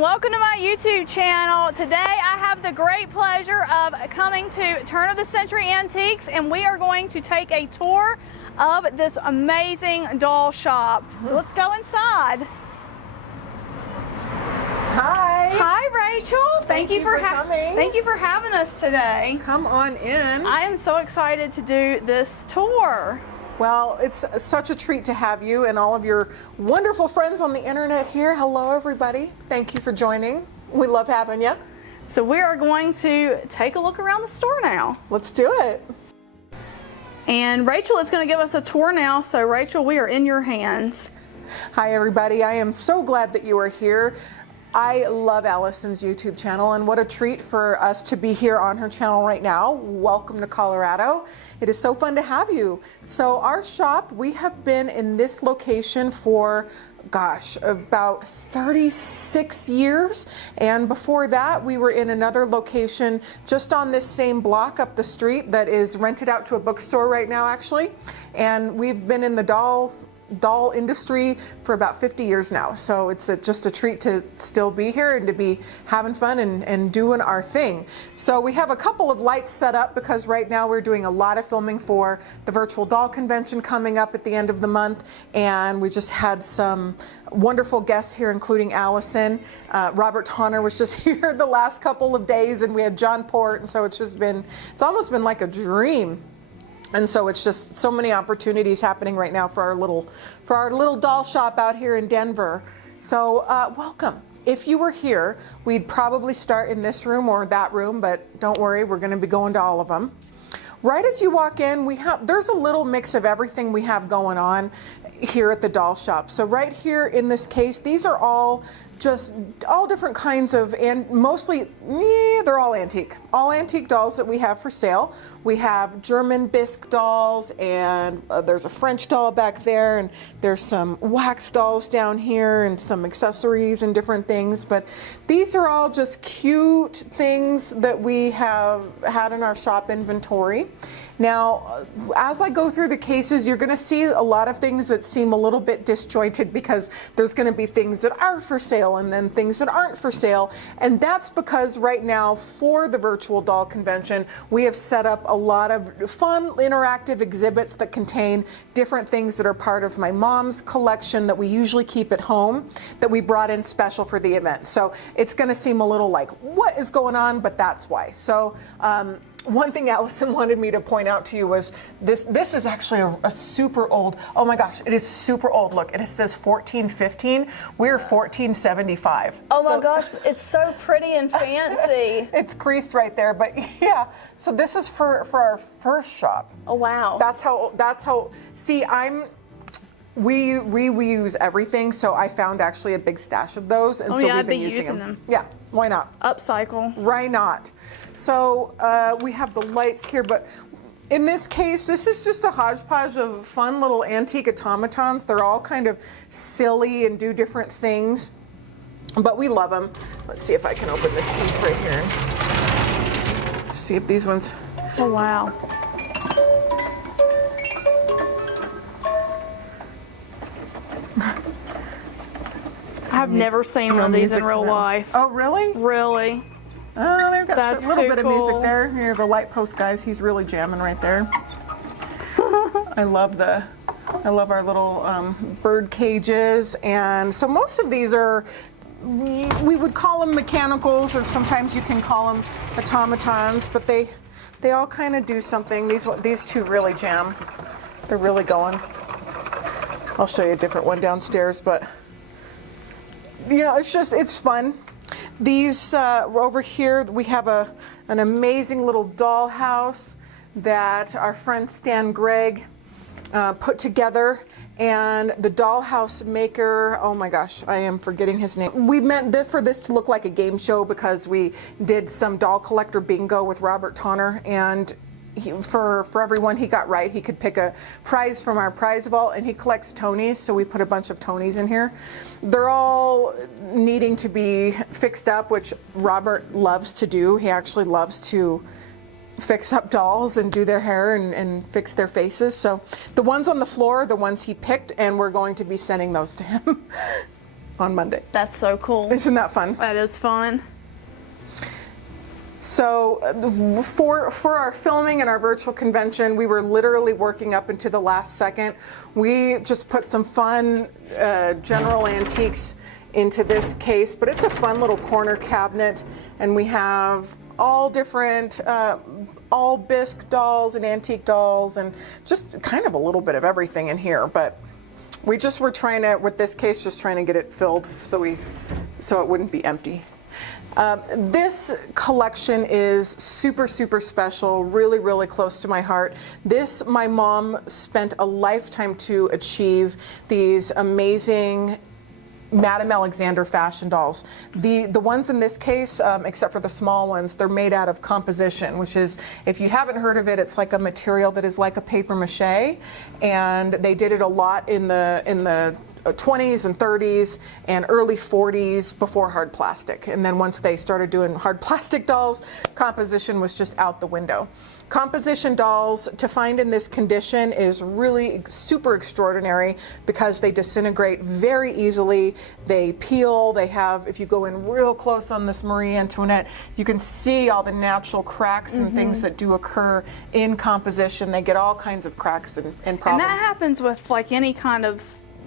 and welcome to my YouTube channel. Today I have the great pleasure of coming to Turn of the Century Antiques, and we are going to take a tour of this amazing doll shop. So let's go inside. Hi. Hi, Rachel. Thank you for coming. Thank you for having us today. Come on in. I am so excited to do this tour. Well, it's such a treat to have you and all of your wonderful friends on the internet here. Hello, everybody. Thank you for joining. We love having you. So we are going to take a look around the store now. Let's do it. And Rachel is going to give us a tour now. So Rachel, we are in your hands. Hi, everybody. I am so glad that you are here. I love Allison's YouTube channel, and what a treat for us to be here on her channel right now. Welcome to Colorado. It is so fun to have you. So our shop, we have been in this location for, gosh, about 36 years. And before that, we were in another location just on this same block up the street that is rented out to a bookstore right now, actually. And we've been in the doll industry for about 50 years now. So it's just a treat to still be here and to be having fun and doing our thing. So we have a couple of lights set up because right now we're doing a lot of filming for the virtual doll convention coming up at the end of the month. And we just had some wonderful guests here, including Allison. Robert Tonner was just here the last couple of days, and we had John Port. And so it's almost been like a dream. And so it's just so many opportunities happening right now for our little doll shop out here in Denver. So welcome. If you were here, we'd probably start in this room or that room, but don't worry, we're going to be going to all of them. Right as you walk in, there's a little mix of everything we have going on here at the doll shop. So right here in this case, these are all different kinds of, and mostly, they're all antique dolls that we have for sale. We have German bisque dolls, and there's a French doll back there, and there's some wax dolls down here, and some accessories and different things. But these are all just cute things that we have had in our shop inventory. Now, as I go through the cases, you're going to see a lot of things that seem a little bit disjointed because there's going to be things that are for sale and then things that aren't for sale. And that's because right now for the virtual doll convention, we have set up a lot of fun interactive exhibits that contain different things that are part of my mom's collection that we usually keep at home that we brought in special for the event. So it's going to seem a little like, what is going on? But that's why. So, one thing Allison wanted me to point out to you was this is actually a super old, oh my gosh, it is super old. Look, it says 1415. We're 1475. Oh my gosh, it's so pretty and fancy. It's creased right there, but yeah. So this is for our first shop. Oh wow. That's how, see, we use everything, so I found actually a big stash of those, and so we've been using them. Yeah, why not? Upcycle. Why not? So we have the lights here, but in this case, this is just a hodgepodge of fun little antique automatons. They're all kind of silly and do different things, but we love them. Let's see if I can open this case right here. See if these ones. Oh wow. I've never seen one of these in real life. Oh, really? Really? Oh, they've got That's a little bit cool. of music there. Here, the light post guys, he's really jamming right there. I love our little bird cages. And so most of these are, we would call them mechanicals, or sometimes you can call them automatons, but they all kind of do something. These two really jam. They're really going. I'll show you a different one downstairs, but you know, it's fun. These over here, we have an amazing little dollhouse that our friend Stan Gregg put together, and the dollhouse maker, oh my gosh, I am forgetting his name. We meant for this to look like a game show because we did some doll collector bingo with Robert Tonner, and for everyone he got right, he could pick a prize from our prize vault, and he collects Tonys, so we put a bunch of Tonys in here. They're all needing to be fixed up, which Robert loves to do. He actually loves to fix up dolls and do their hair and fix their faces. So the ones on the floor are the ones he picked, and we're going to be sending those to him. on Monday. That's so cool. Isn't that fun? That is fun. So for our filming and our virtual convention, we were literally working up into the last second. We just put some fun general antiques into this case, but it's a fun little corner cabinet, and we have all different all bisque dolls and antique dolls and just kind of a little bit of everything in here. But we just were trying to, with this case, just trying to get it filled so it wouldn't be empty. This collection is super, super special, really, really close to my heart. This, my mom spent a lifetime to achieve these amazing Madame Alexander fashion dolls. The ones in this case, except for the small ones, they're made out of composition, which is, if you haven't heard of it, it's like a material that is like a paper mache, and they did it a lot in the 20s and 30s and early 40s before hard plastic. And then once they started doing hard plastic dolls, composition was just out the window. Composition dolls, to find in this condition, is really super extraordinary because they disintegrate very easily. They peel. They have, if you go in real close on this Marie Antoinette, you can see all the natural cracks and things that do occur in composition. They get all kinds of cracks and problems. And that happens with like any kind of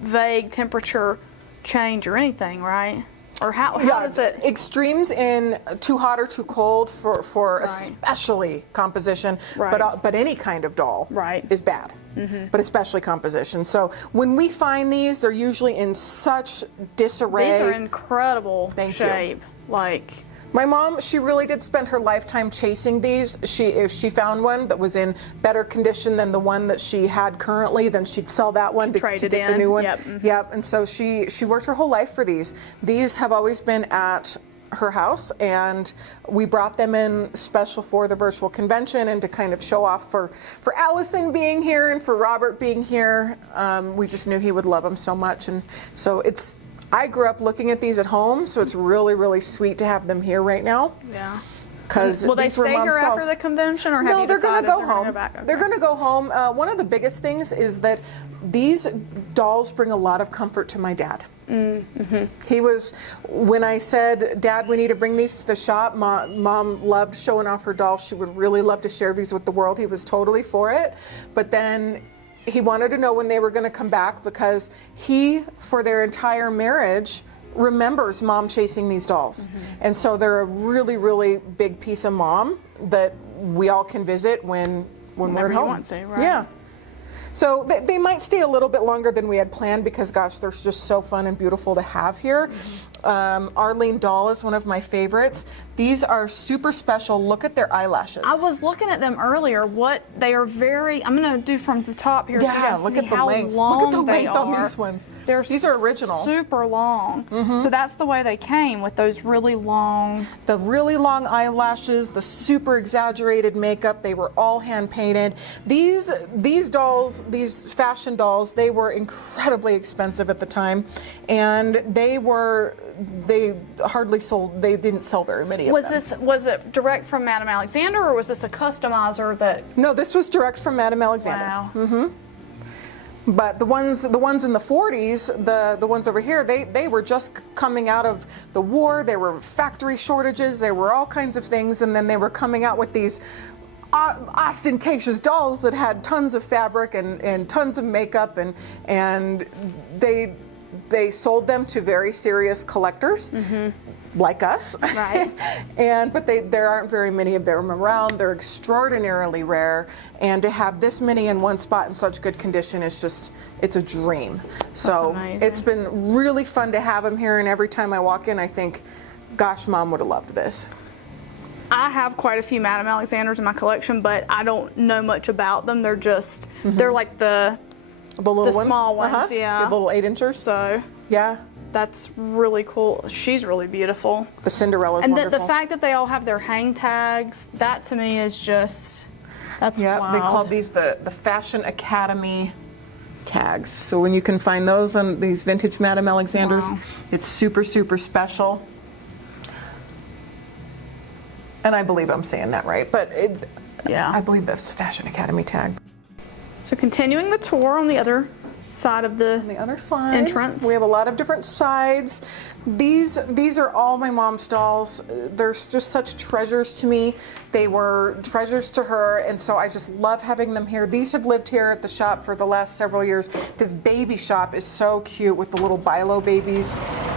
vague temperature change or anything, right? Or how does it? Extremes in too hot or too cold for Right. especially composition, Right. but any kind of doll Right. is bad, but especially composition. So when we find these, they're usually in such disarray. These are incredible Thank you. shape. Like, My mom, she really did spend her lifetime chasing these. If she found one that was in better condition than the one that she had currently, then she'd sell that one to trade it get the in. new one. Yep. Yep. And so she worked her whole life for these. These have always been at her house, and we brought them in special for the virtual convention and to kind of show off for Allison being here and for Robert being here. We just knew he would love them so much, and so I grew up looking at these at home, so it's really, really sweet to have them here right now. yeah. Because Will they these were stay Mom's here dolls. after the convention, or have No, you they're going decided to go they're gonna home. go back? Okay. They're going to go home. One of the biggest things is that these dolls bring a lot of comfort to my dad. He was, when I said, Dad, we need to bring these to the shop, Mom loved showing off her dolls. She would really love to share these with the world. He was totally for it. But then he wanted to know when they were going to come back, because he, for their entire marriage, remembers Mom chasing these dolls. And so they're a really, really big piece of Mom that we all can visit when we're Whenever at you home. want to, right? Yeah. So they might stay a little bit longer than we had planned, because gosh, they're just so fun and beautiful to have here. Arlene doll is one of my favorites. These are super special. Look at their eyelashes. I was looking at them earlier. They are very. I'm going to do from the top here. Yeah, so you guys look see at the how length. long Look at the they length on are. these ones. These are original. Super long. So that's the way they came, with those really long. The really long eyelashes, the super exaggerated makeup, they were all hand painted. These dolls, these fashion dolls, they were incredibly expensive at the time, and they hardly sold. They didn't sell very many of them. Was it direct from Madame Alexander, or was this a customizer that? No, this was direct from Madame Alexander. Wow. But the ones in the 40s, the ones over here, they were just coming out of the war. There were factory shortages. There were all kinds of things, and then they were coming out with these ostentatious dolls that had tons of fabric and tons of makeup, and they sold them to very serious collectors. Like us, Right. but there aren't very many of them around. They're extraordinarily rare, and to have this many in one spot in such good condition is it's a dream. So amazing. it's been really fun to have them here, and every time I walk in, I think, gosh, Mom would have loved this. I have quite a few Madame Alexanders in my collection, but I don't know much about them. They're just they're like the little ones? small ones, yeah. The little 8-inchers. So Yeah. that's really cool. She's really beautiful. The Cinderella's And wonderful. the fact that they all have their hang tags, that to me is just, that's Yeah, wild. they called these the Fashion Academy tags. So when you can find those on these vintage Madame Alexanders, Wow. it's super, super special. And I believe I'm saying that right, but Yeah. I believe that's Fashion Academy tag. So continuing the tour on the other side of On the other side, entrance. we have a lot of different sides. These are all my mom's dolls. They're just such treasures to me. They were treasures to her, and so I just love having them here. These have lived here at the shop for the last several years. This baby shop is so cute with the little Bilo babies.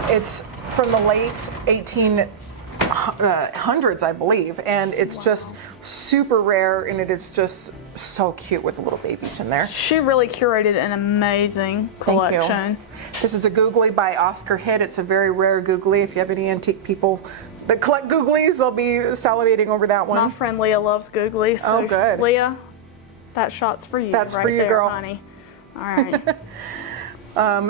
It's from the late 1800s, I believe, and it's just super rare, and it is just so cute with the little babies in there. She really curated an amazing collection. Thank you. This is a googly by Oscar Hitt. It's a very rare googly. If you have any antique people that collect googlies, they'll be salivating over that one. My friend Leah loves googlies. So Oh, good. Leah, that shot's for you. That's right for you, there, girl. Honey. All right.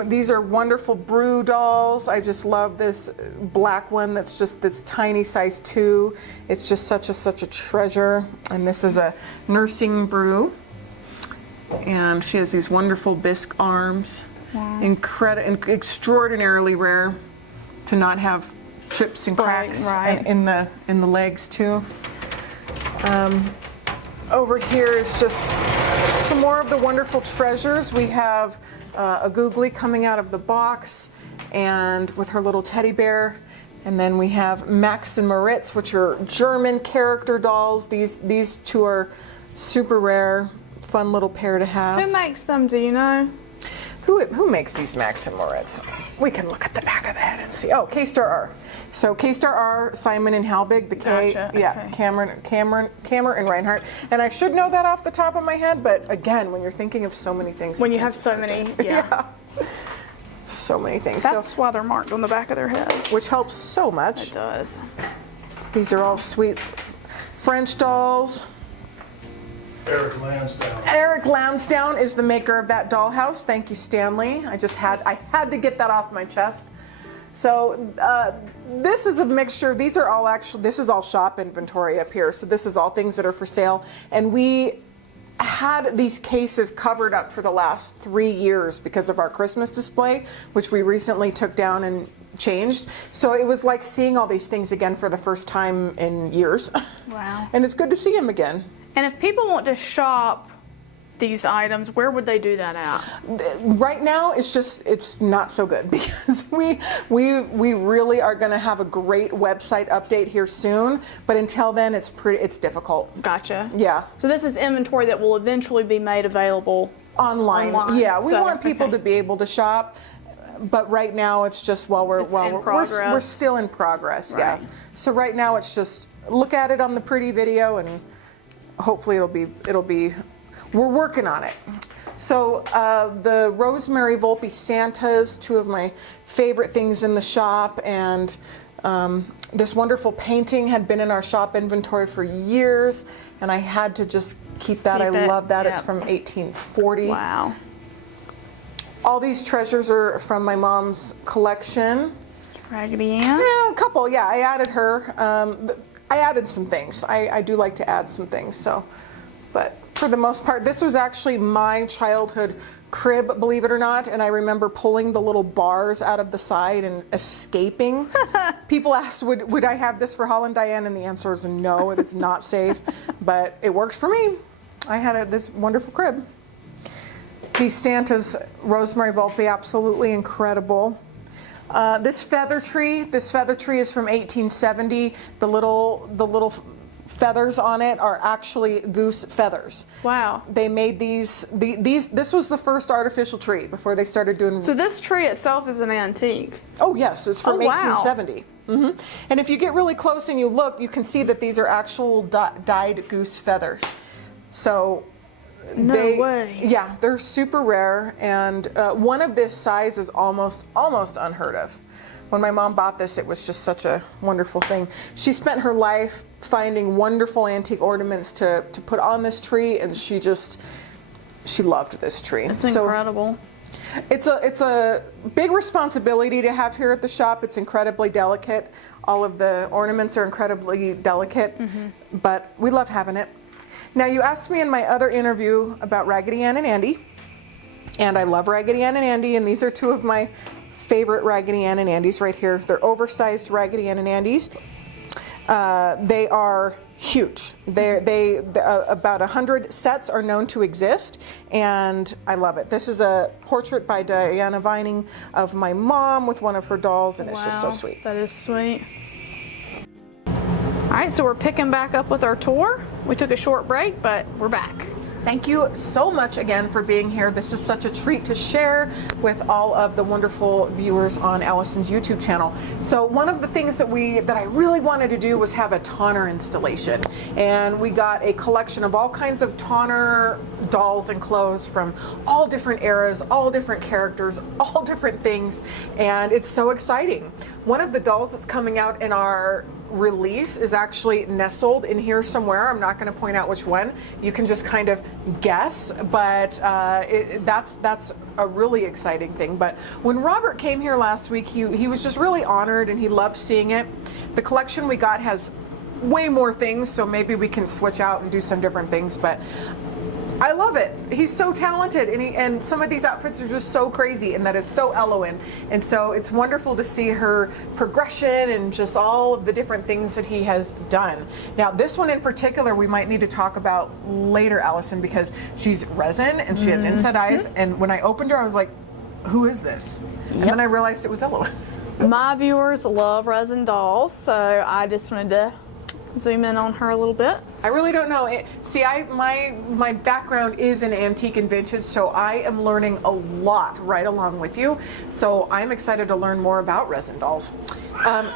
These are wonderful brew dolls. I just love this black one that's just this tiny size 2. It's just such a treasure. And this is a nursing brew. And she has these wonderful bisque arms. Wow. Extraordinarily rare to not have chips and cracks Right. in the legs too. Over here is just some more of the wonderful treasures. We have a googly coming out of the box and with her little teddy bear. And then we have Max and Moritz, which are German character dolls. These two are super rare, fun little pair to have. Who makes them, do you know? Who makes these Max and Moritz? We can look at the back of the head and see. Oh, K-Star R. So K-Star R, Simon and Halbig, the K, Gotcha, yeah, okay. Cameron and Reinhardt. And I should know that off the top of my head, but again, when you're thinking of so many things. When you have sometimes so it's many, hard to- yeah. So many things. That's So, why they're marked on the back of their heads. which helps so much. It does. These are all sweet French dolls. Eric Lansdowne. Eric Lansdowne is the maker of that dollhouse. Thank you, Stanley. I had to get that off my chest. So this is a mixture. These are all this is all shop inventory up here. So this is all things that are for sale. And we had these cases covered up for the last 3 years because of our Christmas display, which we recently took down and changed. So it was like seeing all these things again for the first time in years. Wow. And it's good to see them again. And if people want to shop these items, where would they do that at? Right now, it's not so good because we really are going to have a great website update here soon. But until then, it's difficult. Gotcha. Yeah. So this is inventory that will eventually be made available Online. Yeah, we So, want people okay. to be able to shop. But right now, it's just we're still in progress. Yeah. Right. So right now, it's just look at it on the pretty video, and hopefully it'll be. We're working on it. So the Rosemary Volpe Santas, two of my favorite things in the shop, and this wonderful painting had been in our shop inventory for years, and I had to just keep that. I love that. Yep. It's from 1840. Wow. All these treasures are from my mom's collection. Raggedy Ann. Yeah, a couple. Yeah, I added her. I added some things. I do like to add some things. So, but for the most part, this was actually my childhood crib, believe it or not. And I remember pulling the little bars out of the side and escaping. People asked, would I have this for Holland Diane? And the answer is no, it is not safe. But it worked for me. I had this wonderful crib. These Santas, Rosemary Volpe, absolutely incredible. This feather tree is from 1870. The little feathers on it are actually goose feathers. Wow. They made these. This was the first artificial tree before they started doing. So this tree itself is an antique. Oh yes, it's from Oh, wow. 1870. And if you get really close and you look, you can see that these are actual dyed goose feathers. So. No way. Yeah, they're super rare, and one of this size is almost unheard of. When my mom bought this, it was just such a wonderful thing. She spent her life finding wonderful antique ornaments to put on this tree, and she loved this tree. It's incredible. It's a big responsibility to have here at the shop. It's incredibly delicate. All of the ornaments are incredibly delicate, but we love having it. Now, you asked me in my other interview about Raggedy Ann and Andy, and I love Raggedy Ann and Andy, and these are two of my favorite Raggedy Ann and Andys right here. They're oversized Raggedy Ann and Andys. They are huge. About 100 sets are known to exist, and I love it. This is a portrait by Diana Vining of my mom with one of her dolls, and it's just so sweet. That is sweet. All right, so we're picking back up with our tour. We took a short break, but we're back. Thank you so much again for being here. This is such a treat to share with all of the wonderful viewers on Allison's YouTube channel. So one of the things that I really wanted to do was have a Tonner installation. And we got a collection of all kinds of Tonner dolls and clothes from all different eras, all different characters, all different things. And it's so exciting. One of the dolls that's coming out in our release is actually nestled in here somewhere. I'm not going to point out which one. You can just kind of guess, but that's a really exciting thing. But when Robert came here last week, he was just really honored and he loved seeing it. The collection we got has way more things, so maybe we can switch out and do some different things, but I love it. He's so talented, and some of these outfits are just so crazy, and that is so Elowen. And so it's wonderful to see her progression and just all of the different things that he has done. Now, this one in particular, we might need to talk about later, Allison, because she's resin and she has inside eyes. And when I opened her, I was like, who is this? And then I realized it was Elowen. My viewers love resin dolls, so I just wanted to zoom in on her a little bit. I really don't know. See, my background is in antique and vintage, so I am learning a lot right along with you. So I'm excited to learn more about resin dolls.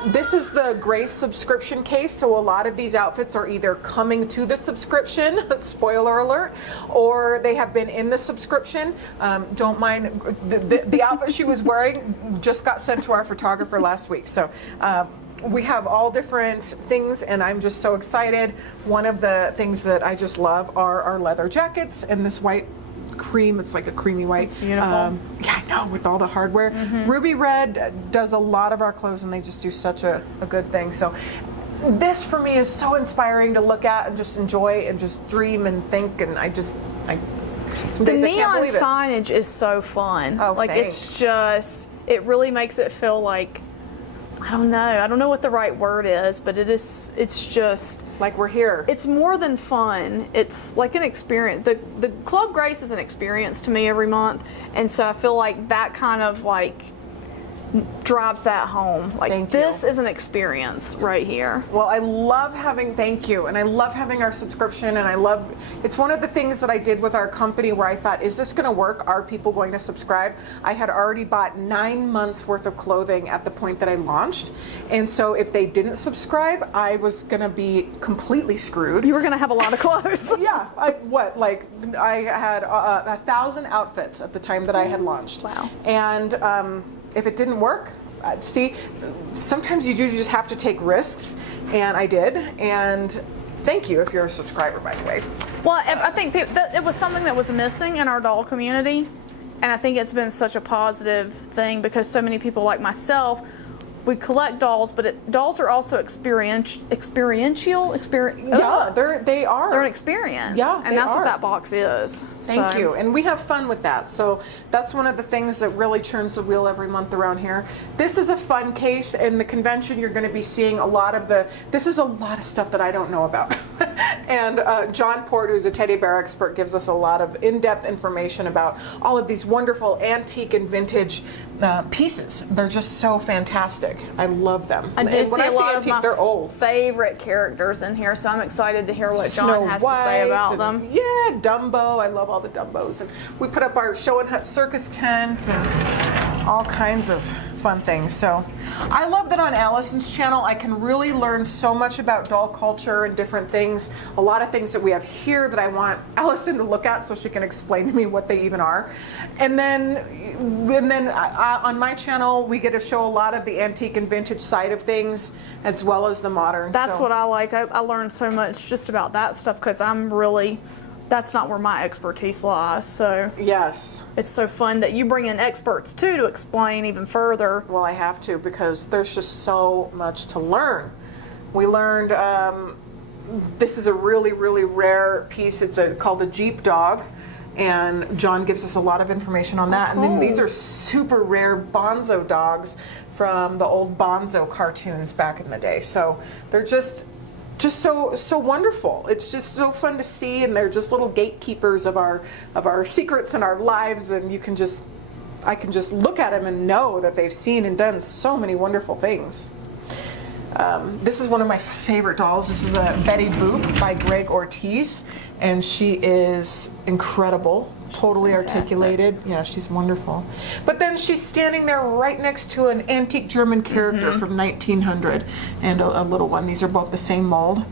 This is the Grace subscription case, so a lot of these outfits are either coming to the subscription, spoiler alert, or they have been in the subscription. Don't mind, the outfit she was wearing just got sent to our photographer last week. So we have all different things, and I'm just so excited. One of the things that I just love are our leather jackets and this white cream. It's like a creamy white. It's beautiful. Yeah, I know, with all the hardware. Ruby Red does a lot of our clothes, and they just do such a good thing. So this for me is so inspiring to look at and just enjoy and just dream and think, and the neon signage is so fun. Oh, like thanks. it really makes it feel like, I don't know what the right word is, but it's just like we're here. It's more than fun. It's like an experience. The Club Grace is an experience to me every month, and so I feel like that kind of like drives that home. Like, this is an experience right here. Well, I love having, thank you, and I love having our subscription, and it's one of the things that I did with our company where I thought, is this going to work? Are people going to subscribe? I had already bought 9 months worth of clothing at the point that I launched, and so if they didn't subscribe, I was going to be completely screwed. You were going to have a lot of clothes. Yeah, I had 1,000 outfits at the time that I had launched. Wow. And if it didn't work, see, sometimes you just have to take risks, and I did. And thank you if you're a subscriber, by the way. Well, I think it was something that was missing in our doll community, and I think it's been such a positive thing because so many people like myself, we collect dolls, but dolls are also experiential. Yeah, they are. They're an experience. Yeah, and that's what that box is. Thank you. And we have fun with that. So that's one of the things that really turns the wheel every month around here. This is a fun case. In the convention, you're going to be seeing this is a lot of stuff that I don't know about. And John Port, who's a teddy bear expert, gives us a lot of in-depth information about all of these wonderful antique and vintage pieces. They're just so fantastic. I love them. I do see a lot of my they're old. favorite characters in here, so I'm excited to hear what John has to say about them. Yeah, Dumbo. I love all the Dumbos. And we put up our Show and Hut circus tent and all kinds of fun things. So I love that on Allison's channel I can really learn so much about doll culture and different things. A lot of things that we have here that I want Allison to look at so she can explain to me what they even are. And then on my channel we get to show a lot of the antique and vintage side of things as well as the modern. That's what I like. I learned so much just about that stuff because that's not where my expertise lies. So yes, it's so fun that you bring in experts too to explain even further. Well, I have to because there's just so much to learn. We learned this is a really, really rare piece. It's called a Jeep dog, and John gives us a lot of information on that. And then these are super rare bonzo dogs from the old Bonzo cartoons back in the day. So they're just so wonderful. It's just so fun to see, and they're just little gatekeepers of our secrets and our lives, and I can just look at them and know that they've seen and done so many wonderful things. This is one of my favorite dolls. This is a Betty Boop by Greg Ortiz, and she is incredible. Totally articulated. Yeah, she's wonderful. But then she's standing there right next to an antique German character from 1900 and a little one. These are both the same mold.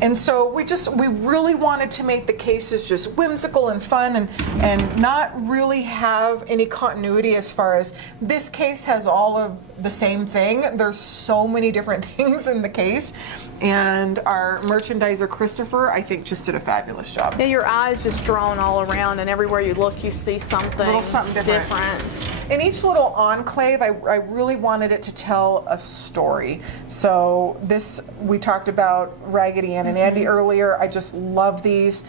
And so we really wanted to make the cases just whimsical and fun and not really have any continuity as far as this case has all of the same thing. There's so many different things in the case. And our merchandiser, Christopher, I think just did a fabulous job. Yeah, your eyes just drawn all around, and everywhere you look, you see something, different. In each little enclave, I really wanted it to tell a story. So we talked about Raggedy Ann and Andy earlier. I just love these.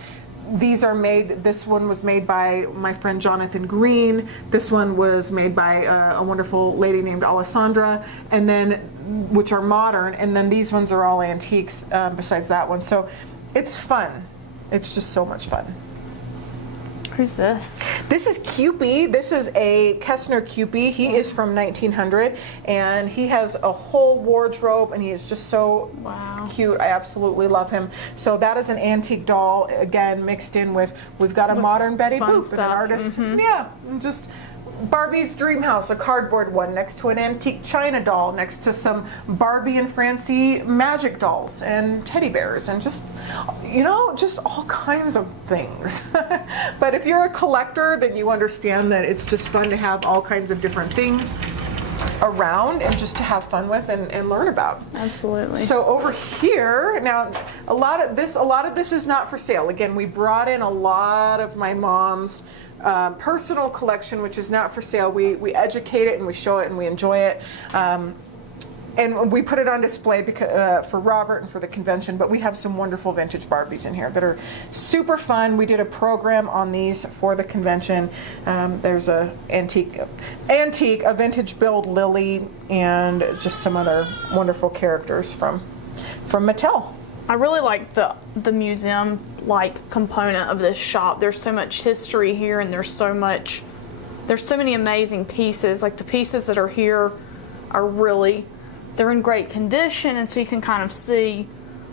These are made, this one was made by my friend Jonathan Green. This one was made by a wonderful lady named Alessandra, and then, which are modern, and then these ones are all antiques besides that one. So it's fun. It's just so much fun. Who's this? This is Cupie. This is a Kessner Cupie. He is from 1900, and he has a whole wardrobe, and he is just so cute. I absolutely love him. So that is an antique doll, again, mixed in with, we've got a modern Betty Boop and an artist. Yeah, and just Barbie's Dream House, a cardboard one, next to an antique China doll, next to some Barbie and Francie magic dolls and teddy bears, and just, just all kinds of things. But if you're a collector, then you understand that it's just fun to have all kinds of different things around and just to have fun with and learn about. Absolutely. So over here, now a lot of this is not for sale. Again, we brought in a lot of my mom's personal collection, which is not for sale. We educate it and we show it and we enjoy it. And we put it on display because, for Robert and for the convention, but we have some wonderful vintage Barbies in here that are super fun. We did a program on these for the convention. There's a a vintage build Lily, and just some other wonderful characters from Mattel. I really like the museum component of this shop. There's so much history here, and there's so many amazing pieces. Like the pieces that are here are they're in great condition, and so you can kind of see,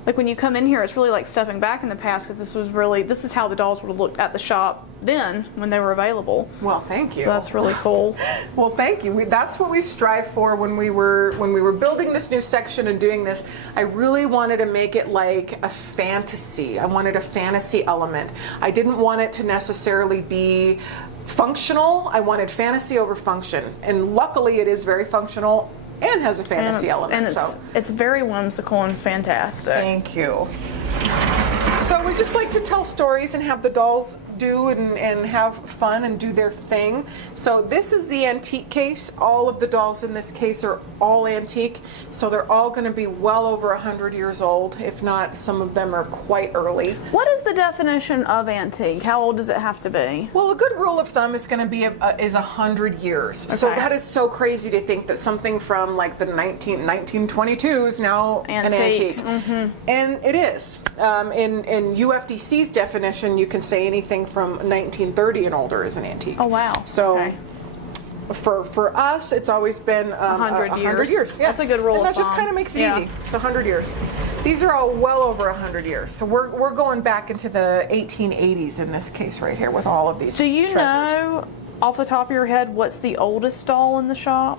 like when you come in here, it's really like stepping back in the past, because this is how the dolls would have looked at the shop then when they were available. Well, thank you. So that's really cool. Well, thank you. That's what we strive for when we were building this new section and doing this. I really wanted to make it like a fantasy. I wanted a fantasy element. I didn't want it to necessarily be functional. I wanted fantasy over function, and luckily it is very functional and has a fantasy element. And it's very whimsical and fantastic. Thank you. So we just like to tell stories and have the dolls do and have fun and do their thing. So this is the antique case. All of the dolls in this case are all antique, so they're all going to be well over 100 years old. If not, some of them are quite early. What is the definition of antique? How old does it have to be? Well, a good rule of thumb is going to be is 100 years. Okay. So that is so crazy to think that something from like the 1922 is now an antique. Mm-hmm. And it is. In UFDC's definition, you can say anything from 1930 and older is an antique. Oh, wow. So okay. for us, it's always been 100 years. Yeah. That's a good rule. And that just kind of makes it easy. It's 100 years. These are all well over 100 years. So we're going back into the 1880s in this case right here with all of these Do you treasures. know off the top of your head what's the oldest doll in the shop?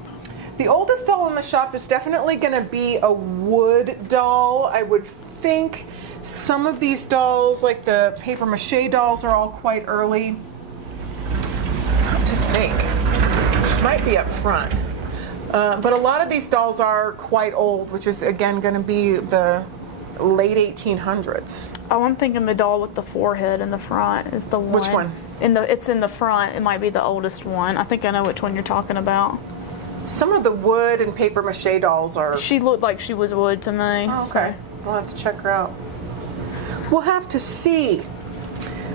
The oldest doll in the shop is definitely going to be a wood doll. I would think some of these dolls, like the paper mache dolls, are all quite early. I have to think. She might be up front. But a lot of these dolls are quite old, which is again going to be the late 1800s. Oh, I'm thinking the doll with the forehead in the front is the one. Which one? It's in the front. It might be the oldest one. I think I know which one you're talking about. Some of the wood and paper mache dolls are... She looked like she was wood to me. Oh, okay. We'll have to check her out. We'll have to see.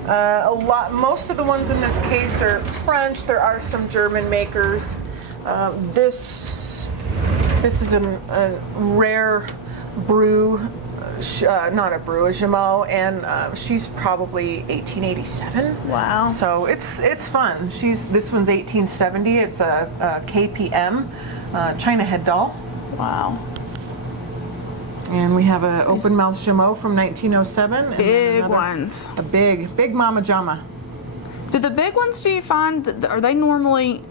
Most of the ones in this case are French. There are some German makers. This This is a rare brew, not a brew, a Jameau, and she's probably 1887. Wow. So it's fun. This one's 1870. It's a KPM, China head doll. Wow. And we have an open mouth Jameau from 1907. and Big ones. A big Mama Jama. Do the big ones, do you find, are they normally,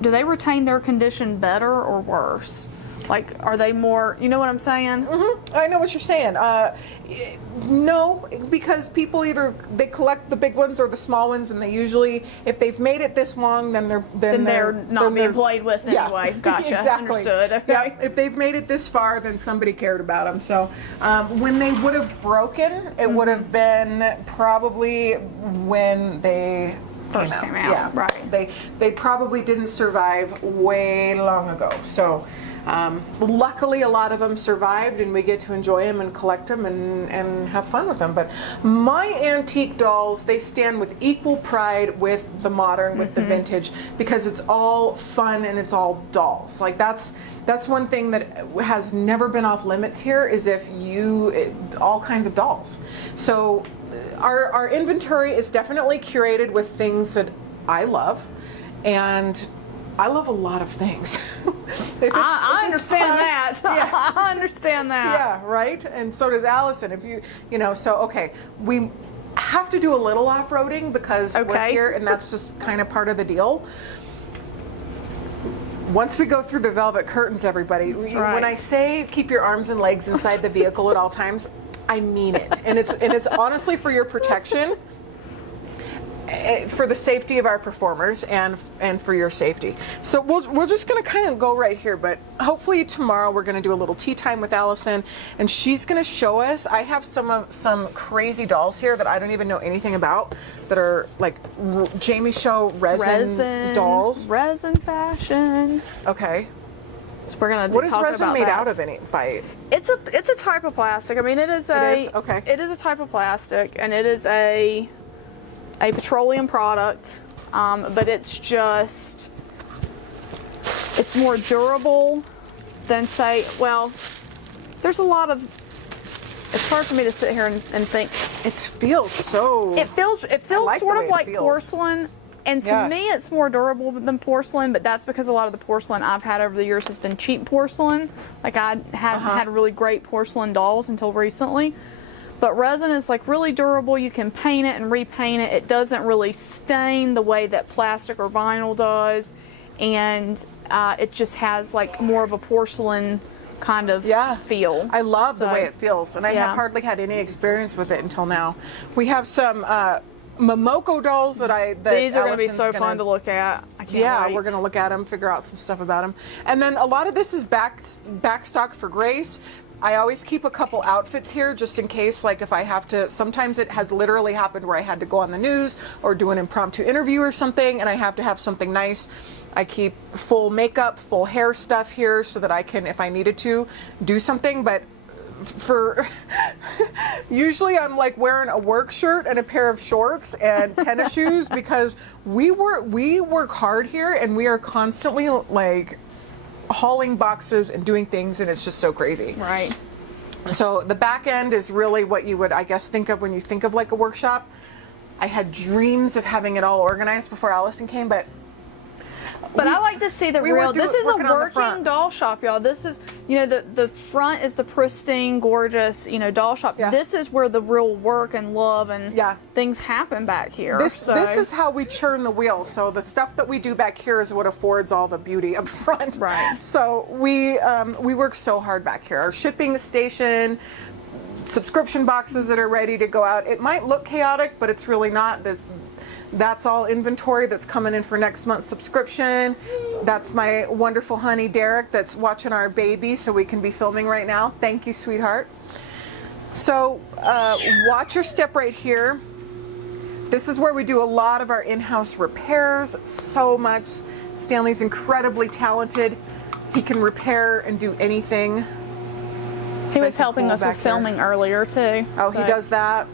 do they retain their condition better or worse? Like, are they more, you know what I'm saying? Mm-hmm. I know what you're saying. No, because people they collect the big ones or the small ones, and they usually, if they've made it this long, then they're not being played with anyway. Yeah. Gotcha. Exactly. Understood. Okay. Yeah. If they've made it this far, then somebody cared about them. So when they would have broken, it would have been probably when they First came out. Yeah, right. They probably didn't survive way long ago. So. Luckily, a lot of them survived, and we get to enjoy them and collect them and have fun with them. But my antique dolls, they stand with equal pride with the modern, with the vintage, because it's all fun and it's all dolls. Like that's one thing that has never been off limits here, is all kinds of dolls. So our inventory is definitely curated with things that I love, and I love a lot of things. I understand that. Yeah. I understand that. Yeah, right? And so does Allison. Okay, we have to do a little off-roading because we're here, and that's just kind of part of the deal. Once we go through the velvet curtains, everybody, right. When I say keep your arms and legs inside the vehicle at all times, I mean it. And it's honestly for your protection, for the safety of our performers, and for your safety. So we're just going to kind of go right here, but hopefully tomorrow we're going to do a little tea time with Allison, and she's going to show us. I have some crazy dolls here that I don't even know anything about, that are like Jamie Show resin dolls. Resin fashion. Okay. So we're gonna what is talk resin about made that. out of? It's a type of plastic. I mean, it is a type of plastic, and it is a petroleum product, but it's more durable than, say, well, there's a lot of, it's hard for me to sit here and think. It feels like sort of like porcelain, and to me it's more durable than porcelain, but that's because a lot of the porcelain I've had over the years has been cheap porcelain. Like I haven't had really great porcelain dolls until recently. But resin is like really durable. You can paint it and repaint it. It doesn't really stain the way that plastic or vinyl does. And it just has like more of a porcelain kind of feel. I love the way it feels. And I have hardly had any experience with it until now. We have some Momoko dolls these are going to be so fun to look at. I can't wait. We're going to look at them, figure out some stuff about them. And then a lot of this is back stock for Grace. I always keep a couple outfits here just in case, like if I have to, sometimes it has literally happened where I had to go on the news or do an impromptu interview or something, and I have to have something nice. I keep full makeup, full hair stuff here so that I can, if I needed to, do something. But for usually I'm like wearing a work shirt and a pair of shorts and tennis shoes, because we work hard here, and we are constantly like hauling boxes and doing things, and it's just so crazy. Right. So the back end is really what you would, I guess, think of when you think of like a workshop. I had dreams of having it all organized before Allison came, but I like to see the real. This is a working doll shop, y'all. This is, the front is the pristine, gorgeous, doll shop. Yeah. This is where the real work and love and things happen back here. This is how we churn the wheel. So the stuff that we do back here is what affords all the beauty up front. Right. So we work so hard back here. Our shipping station, subscription boxes that are ready to go out. It might look chaotic, but it's really not. That's all inventory that's coming in for next month's subscription. That's my wonderful honey Derek that's watching our baby so we can be filming right now. Thank you, sweetheart. So watch your step right here. This is where we do a lot of our in-house repairs. So much. Stanley's incredibly talented. He can repair and do anything. He was helping us with filming earlier too. Oh, he does that.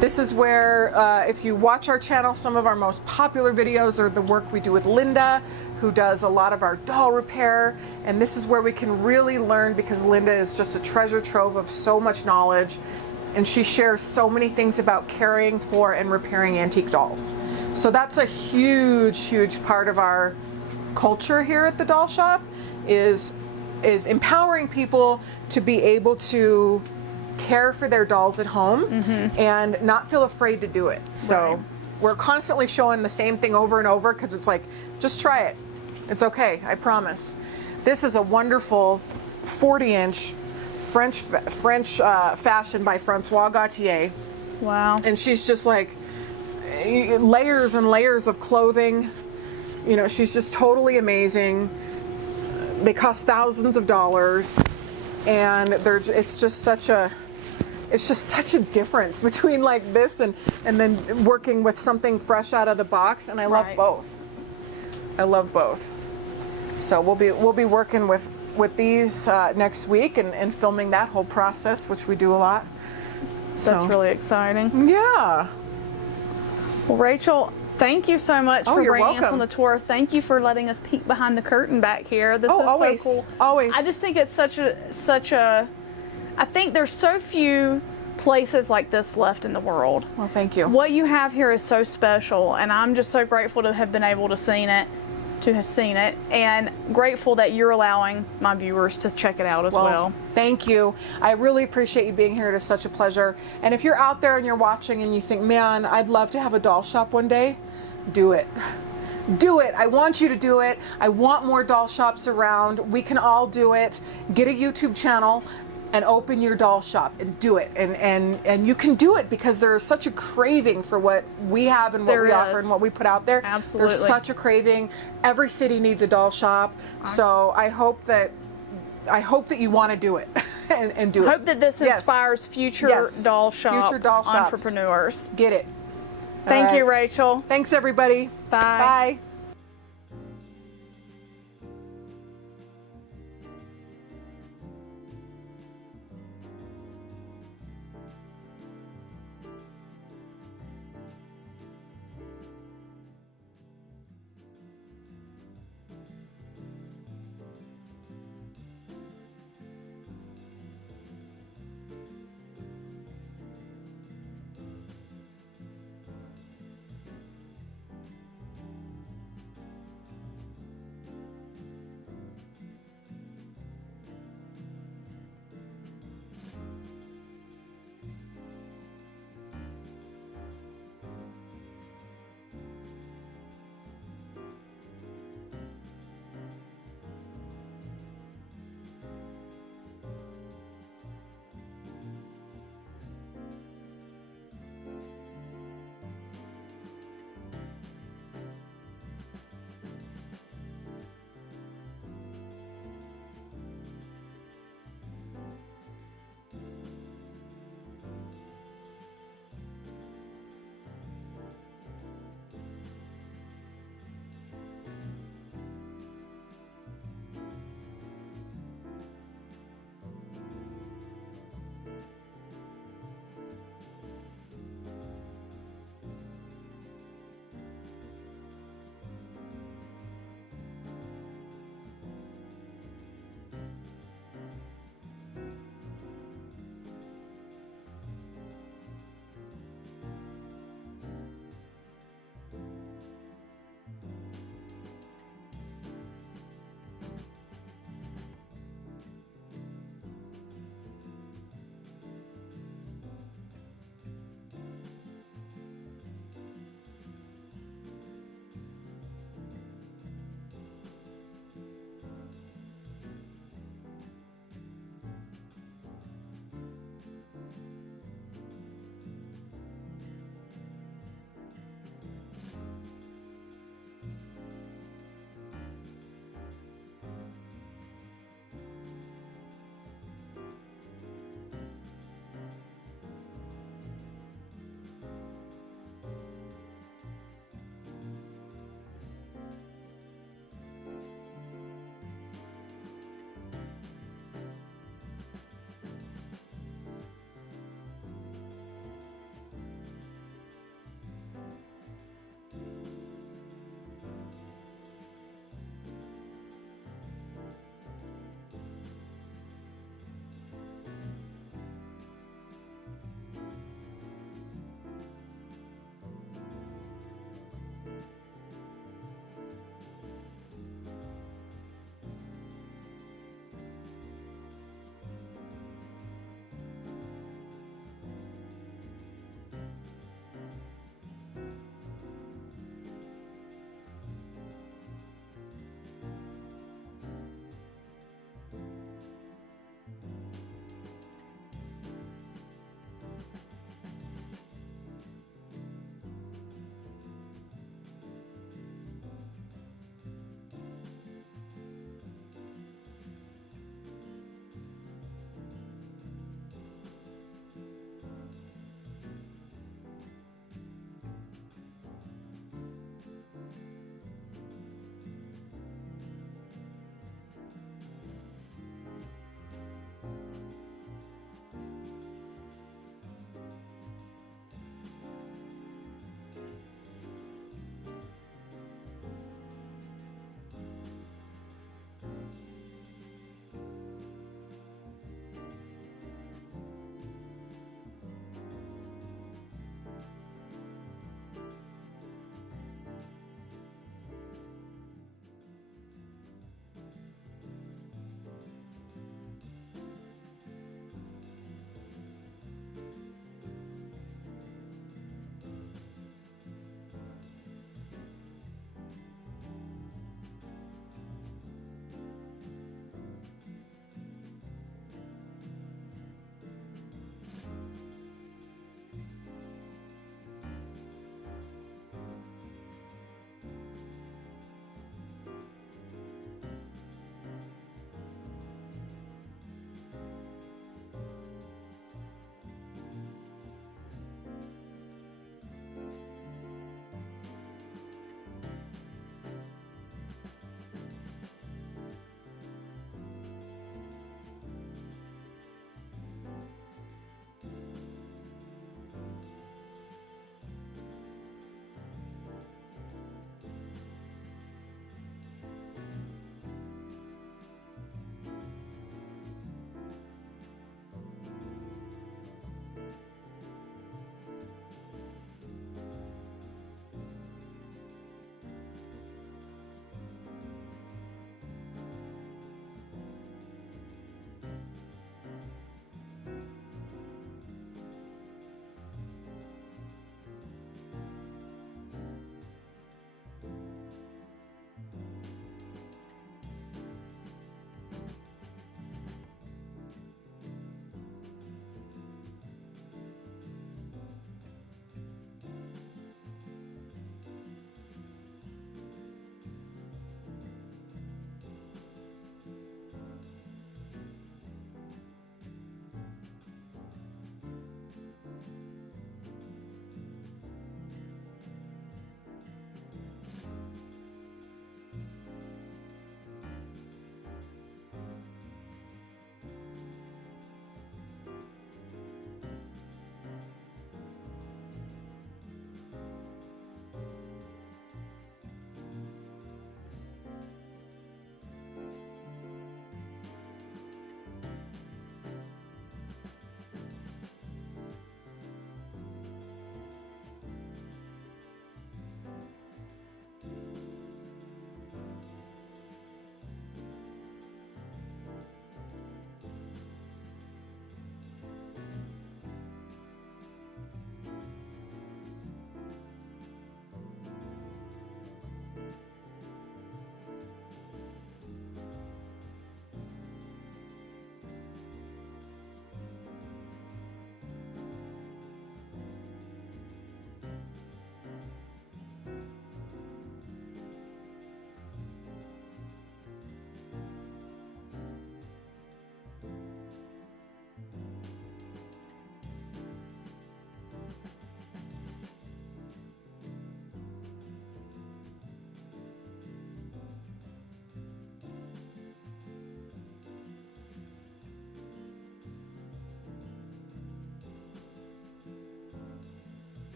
This is where, if you watch our channel, some of our most popular videos are the work we do with Linda, who does a lot of our doll repair. And this is where we can really learn, because Linda is just a treasure trove of so much knowledge. And she shares so many things about caring for and repairing antique dolls. So that's a huge, huge part of our culture here at the doll shop, is empowering people to be able to care for their dolls at home and not feel afraid to do it. So we're constantly showing the same thing over and over, because it's like, just try it. It's okay, I promise. This is a wonderful 40-inch French fashion by Francois Gautier. Wow. And she's just like layers and layers of clothing. You know, she's just totally amazing. They cost thousands of dollars, and it's just such a difference between like this and then working with something fresh out of the box. And I love both. I love both. So we'll be working with these next week and filming that whole process, which we do a lot. That's really exciting. Yeah. Well, Rachel, thank you so much for you're bringing us welcome. on the tour. Thank you for letting us peek behind the curtain back here. This is always, so cool. always. I just think it's such a, I think there's so few places like this left in the world. Well, thank you. What you have here is so special, and I'm just so grateful to have been able to have seen it, and grateful that you're allowing my viewers to check it out as well. Thank you. I really appreciate you being here. It is such a pleasure. And if you're out there and you're watching and you think, man, I'd love to have a doll shop one day, do it. Do it. I want you to do it. I want more doll shops around. We can all do it. Get a YouTube channel and open your doll shop and do it. And you can do it, because there is such a craving for what we have and what we offer and what we put out there. Absolutely. There's such a craving. Every city needs a doll shop. So I hope that you want to do it and do it. I hope that this inspires future doll shop entrepreneurs. Get it. Thank you, Rachel. Thanks, everybody. Bye. Bye.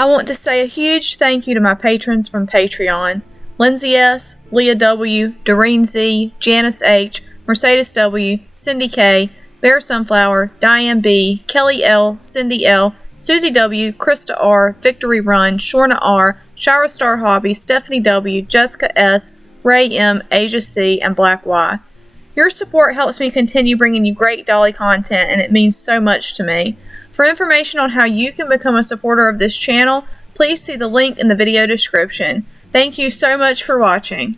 I want to say a huge thank you to my patrons from Patreon: Lindsay S., Leah W., Doreen Z., Janice H., Mercedes W., Cindy K., Bear Sunflower, Diane B., Kelly L., Cindy L., Susie W., Krista R., Victory Run, Shorna R., Shira Star Hobby, Stephanie W., Jessica S., Ray M., Asia C., and Black Y. Your support helps me continue bringing you great dolly content, and it means so much to me. For information on how you can become a supporter of this channel, please see the link in the video description. Thank you so much for watching.